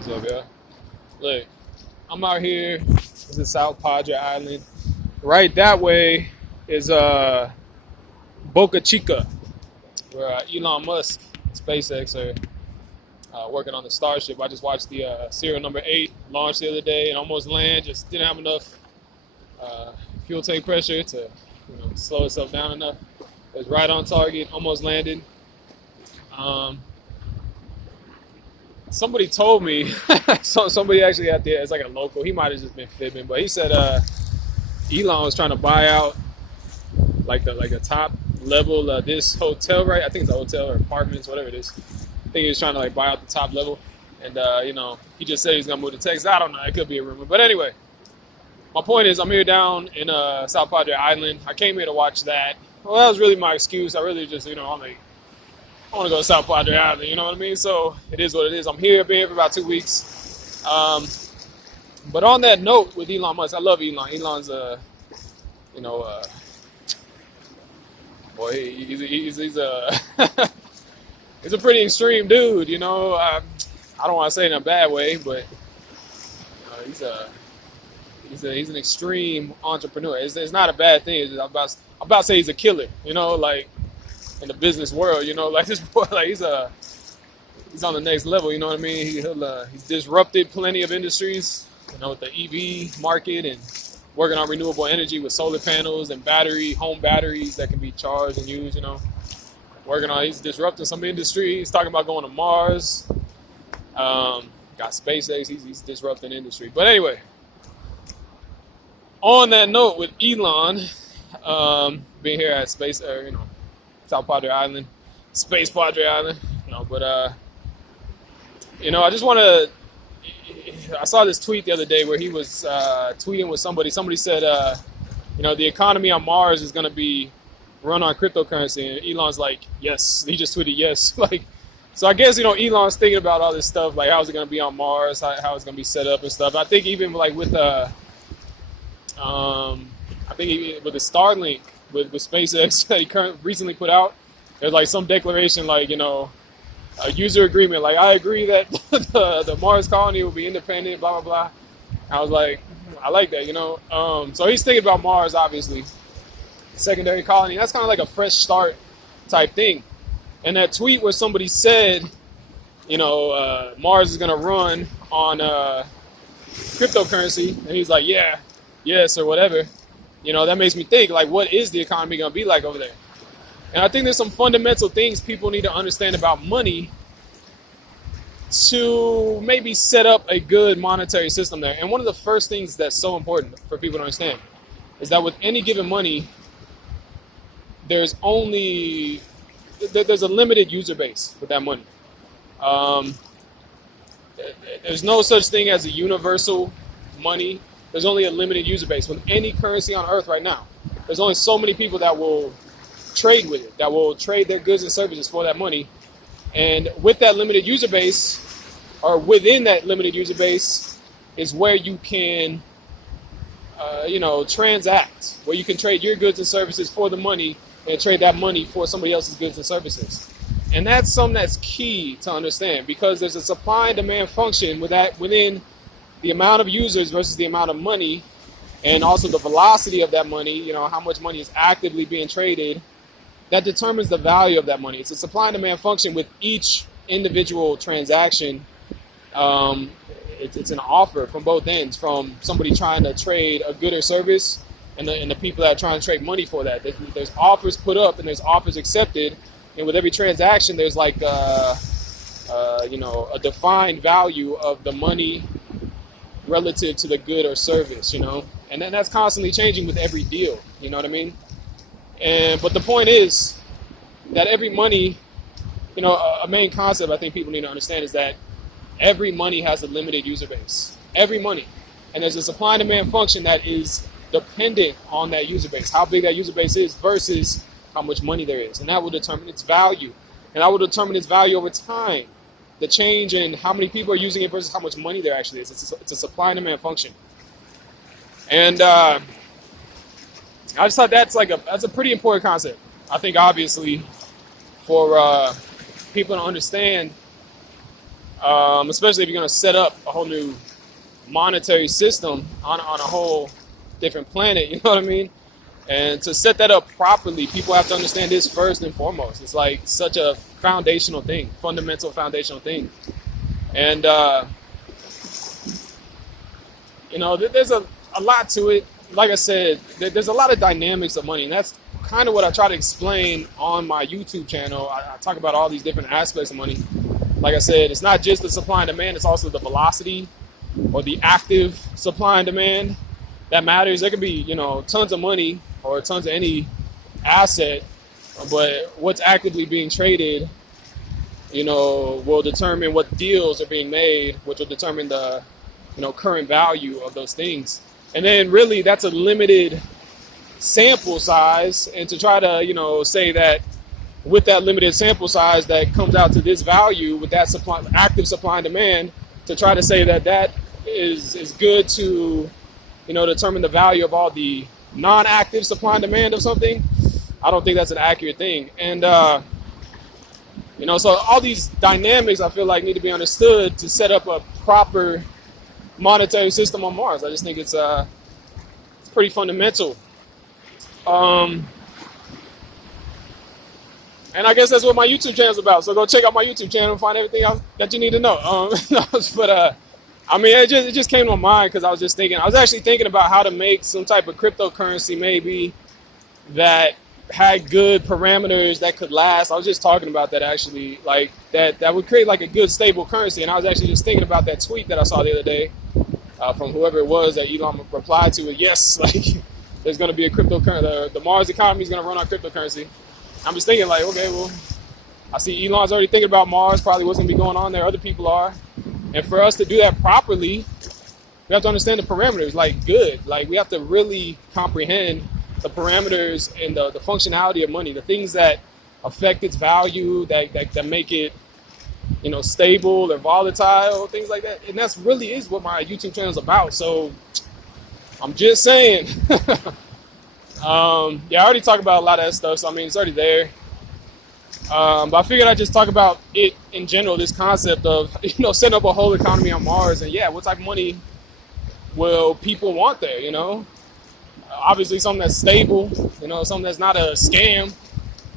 What's up, y'all? Look, I'm out here. This is South Padre Island. Right that way is Boca Chica, where Elon Musk, SpaceX are working on the Starship. I just watched the serial number 8 launch the other day and almost land. Just didn't have enough fuel tank pressure to slow itself down enough. It was right on target, almost landed. Somebody told me, somebody actually out there, it's like a local, he might have just been fibbing, but he said Elon was trying to buy out like the top level of this hotel, right? I think it's a hotel or apartments, whatever it is. I think he was trying to like buy out the top level, and he just said he's gonna move to Texas. I don't know, it could be a rumor, but anyway, my point is I'm here down in South Padre Island. I came here to watch that. Well, that was really my excuse. I really just I'm like, I want to go to South Padre Island, you know what I mean? So it is what it is. I'm here, been here for about 2 weeks. But on that note with Elon Musk, I love Elon. Elon's boy, he's a he's a pretty extreme dude, I don't want to say it in a bad way, but he's an extreme entrepreneur. It's not a bad thing. I'm about to say he's a killer, like in the business world, like this boy, like he's on the next level, you know what I mean? He's disrupted plenty of industries, with the EV market and working on renewable energy with solar panels and home batteries that can be charged and used, he's disrupting some industry. He's talking about going to Mars. Got SpaceX, he's disrupting industry. But anyway, on that note with Elon, being here at South Padre Island, Space Padre Island, but I just want to. I saw this tweet the other day where he was tweeting with somebody. Somebody said, the economy on Mars is going to be run on cryptocurrency, and Elon's like, yes. He just tweeted yes, like. So I guess Elon's thinking about all this stuff, like how's it going to be on Mars, how it's going to be set up and stuff. I think even like with with the Starlink. With SpaceX that he recently put out, there's like some declaration like, a user agreement. Like, I agree that the Mars colony will be independent, blah, blah, blah. I was like, I like that, So he's thinking about Mars, obviously. Secondary colony. That's kind of like a fresh start type thing. And that tweet where somebody said, Mars is going to run on cryptocurrency. And he's like, yeah, yes, or whatever. That makes me think, like, what is the economy going to be like over there? And I think there's some fundamental things people need to understand about money to maybe set up a good monetary system there. And one of the first things that's so important for people to understand is that with any given money, there's a limited user base with that money. There's no such thing as a universal money. There's only a limited user base. With any currency on earth right now, there's only so many people that will trade with it, that will trade their goods and services for that money. And with that limited user base, or within that limited user base, is where you can, transact, where you can trade your goods and services for the money and trade that money for somebody else's goods and services. And that's something that's key to understand, because there's a supply and demand function within the amount of users versus the amount of money, and also the velocity of that money, how much money is actively being traded, that determines the value of that money. It's a supply and demand function with each individual transaction. It's an offer from both ends, from somebody trying to trade a good or service and the people that are trying to trade money for that. There's offers put up and there's offers accepted, and with every transaction there's like a defined value of the money relative to the good or service, and then that's constantly changing with every deal, you know what I mean? But the point is that every money, a main concept I think people need to understand is that every money has a limited user base, every money, and there's a supply and demand function that is dependent on that user base, how big that user base is versus how much money there is, and that will determine its value, and that will determine its value over time. The change in how many people are using it versus how much money there actually is. It's a supply and demand function. And I just thought that's a pretty important concept. I think obviously for people to understand especially if you're going to set up a whole new monetary system on a whole different planet. You know what I mean? And to set that up properly, people have to understand this first and foremost. It's like such a foundational thing, fundamental foundational thing. And, there's a lot to it. Like I said, there's a lot of dynamics of money. And that's kind of what I try to explain on my YouTube channel. I talk about all these different aspects of money. Like I said, it's not just the supply and demand. It's also the velocity or the active supply and demand that matters. There could be, tons of money or tons of any asset, but what's actively being traded, will determine what deals are being made, which will determine the, current value of those things. And then really that's a limited sample size. And to try to, say that with that limited sample size that comes out to this value with that active supply and demand, to try to say that is good to, determine the value of all the non-active supply and demand of something, I don't think that's an accurate thing. And, so all these dynamics I feel like need to be understood to set up a proper monetary system on Mars. I just think it's pretty fundamental. And I guess that's what my YouTube channel is about. So go check out my YouTube channel and find everything else that you need to know. It just came to my mind because I was actually thinking about how to make some type of cryptocurrency maybe that had good parameters that could last. I was just talking about that actually, like that would create like a good stable currency. And I was actually just thinking about that tweet that I saw the other day from whoever it was that Elon replied to. Yes, like there's going to be a cryptocurrency. The Mars economy is going to run on cryptocurrency. I'm just thinking like, okay, well, I see Elon's already thinking about Mars, probably what's going to be going on there. Other people are. And for us to do that properly, we have to understand the parameters, like good. Like we have to really comprehend the parameters and the functionality of money, the things that affect its value, that make it, stable or volatile, things like that. And that's really is what my YouTube channel is about. So I'm just saying, I already talked about a lot of that stuff. So, it's already there. But I figured I'd just talk about it in general, this concept of, setting up a whole economy on Mars. And what type of money will people want there, Obviously something that's stable, something that's not a scam,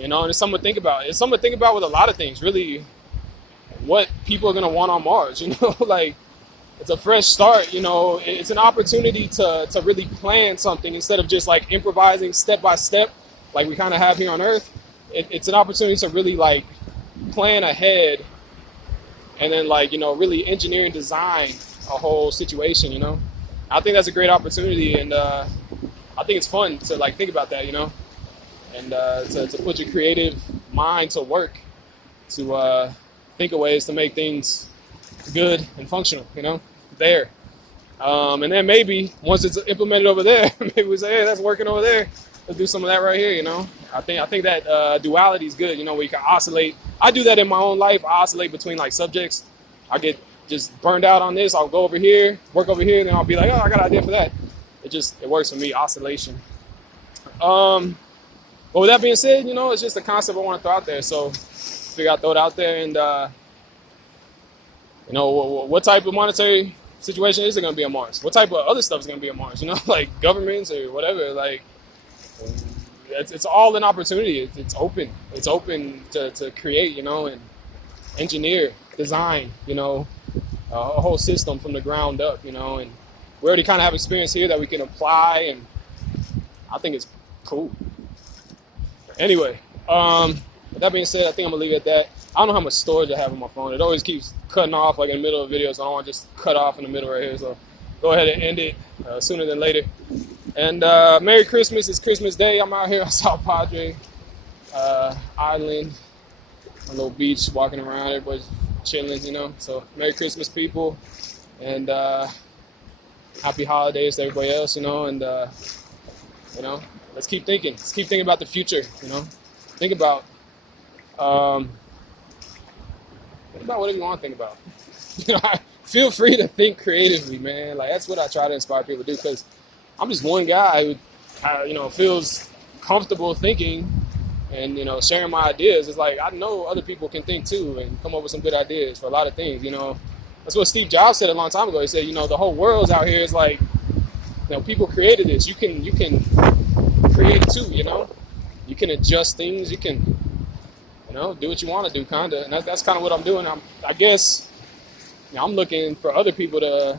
and it's something to think about. It's something to think about with a lot of things, really, what people are going to want on Mars, like it's a fresh start, it's an opportunity to really plan something instead of just like improvising step by step like we kind of have here on Earth. It's an opportunity to really like plan ahead and then like, really engineer and design a whole situation, I think that's a great opportunity, and I think it's fun to like think about that, and to put your creative mind to work, to think of ways to make things good and functional, there. And then maybe once it's implemented over there, maybe we say, hey, that's working over there. Let's do some of that right here, I think that duality is good, where you can oscillate. I do that in my own life. I oscillate between like subjects. I get just burned out on this. I'll go over here, work over here, and then I'll be like, oh, I got an idea for that. It works for me, oscillation. But with that being said, it's just a concept I want to throw out there. So figure I'll throw it out there, and what type of monetary situation is it going to be on Mars? What type of other stuff is going to be on Mars? Like governments or whatever. Like it's all an opportunity. It's open. It's open to create, and engineer, design, a whole system from the ground up, and we already kind of have experience here that we can apply, and I think it's cool. Anyway, with that being said, I think I'm gonna leave it at that. I don't know how much storage I have on my phone. It always keeps cutting off like in the middle of videos, so I don't want to just cut off in the middle right here. So go ahead and end it sooner than later. And Merry Christmas. It's Christmas Day. I'm out here on South Padre Island, a little beach, walking around. Everybody's chilling, So Merry Christmas, people, and happy holidays to everybody else, and let's keep thinking. Let's keep thinking about the future, Think about whatever you want to think about. Feel free to think creatively, man. Like that's what I try to inspire people to do, because I'm just one guy who, feels comfortable thinking and sharing my ideas. It's like I know other people can think too and come up with some good ideas for a lot of things. That's what Steve Jobs said a long time ago. He said, the whole world's out here. It's like, people created this. You can create too. You can adjust things. You can do what you want to do, kind of. And that's kind of what I'm doing. I guess I'm looking for other people to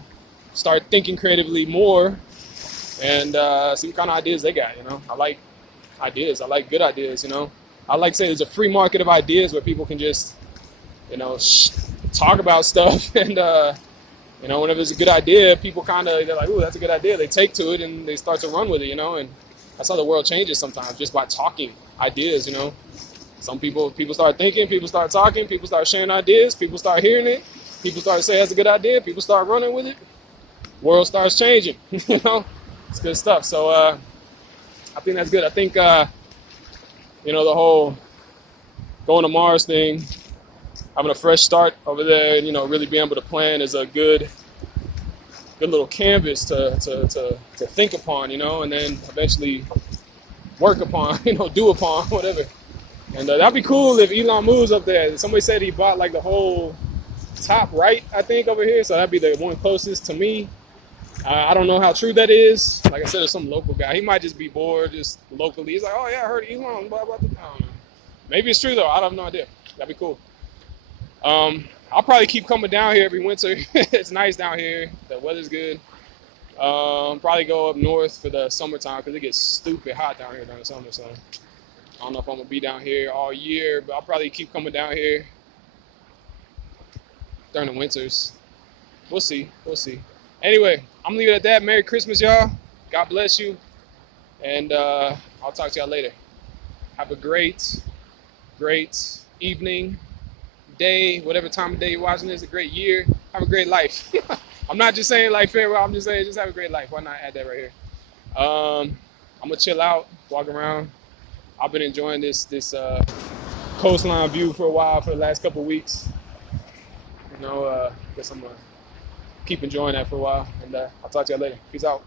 start thinking creatively more and see what kind of ideas they got. I like ideas. I like good ideas. I like to say there's a free market of ideas where people can just talk about stuff and whenever it's a good idea, people they're like, ooh, that's a good idea. They take to it and they start to run with it. And that's how the world changes sometimes, just by talking ideas. Some people start thinking, people start talking, people start sharing ideas, people start hearing it, people start to say that's a good idea, people start running with it, world starts changing. It's good stuff. So I think that's good. I think the whole going to Mars thing, having a fresh start over there, and really being able to plan is a good little canvas to think upon, and then eventually work upon, do upon, whatever. And that'd be cool if Elon moves up there. Somebody said he bought like the whole top right, I think, over here. So that'd be the one closest to me. I don't know how true that is. Like I said, there's some local guy. He might just be bored, just locally. He's like, oh yeah, I heard Elon, blah, blah, blah. I don't know. Maybe it's true though. I have no idea. That'd be cool. I'll probably keep coming down here every winter. It's nice down here. The weather's good. Probably go up north for the summertime because it gets stupid hot down here during the summer. So I don't know if I'm gonna be down here all year, but I'll probably keep coming down here during the winters. We'll see. Anyway, I'm leaving it at that. Merry Christmas, y'all. God bless you. And I'll talk to y'all later. Have a great evening, day, whatever time of day you're watching this, a great year. Have a great life. I'm not just saying like farewell, I'm just saying just have a great life. Why not add that right here? I'm gonna chill out, walk around. I've been enjoying this coastline view for a while, for the last couple of weeks. Guess I'm gonna keep enjoying that for a while, and I'll talk to y'all later. Peace out.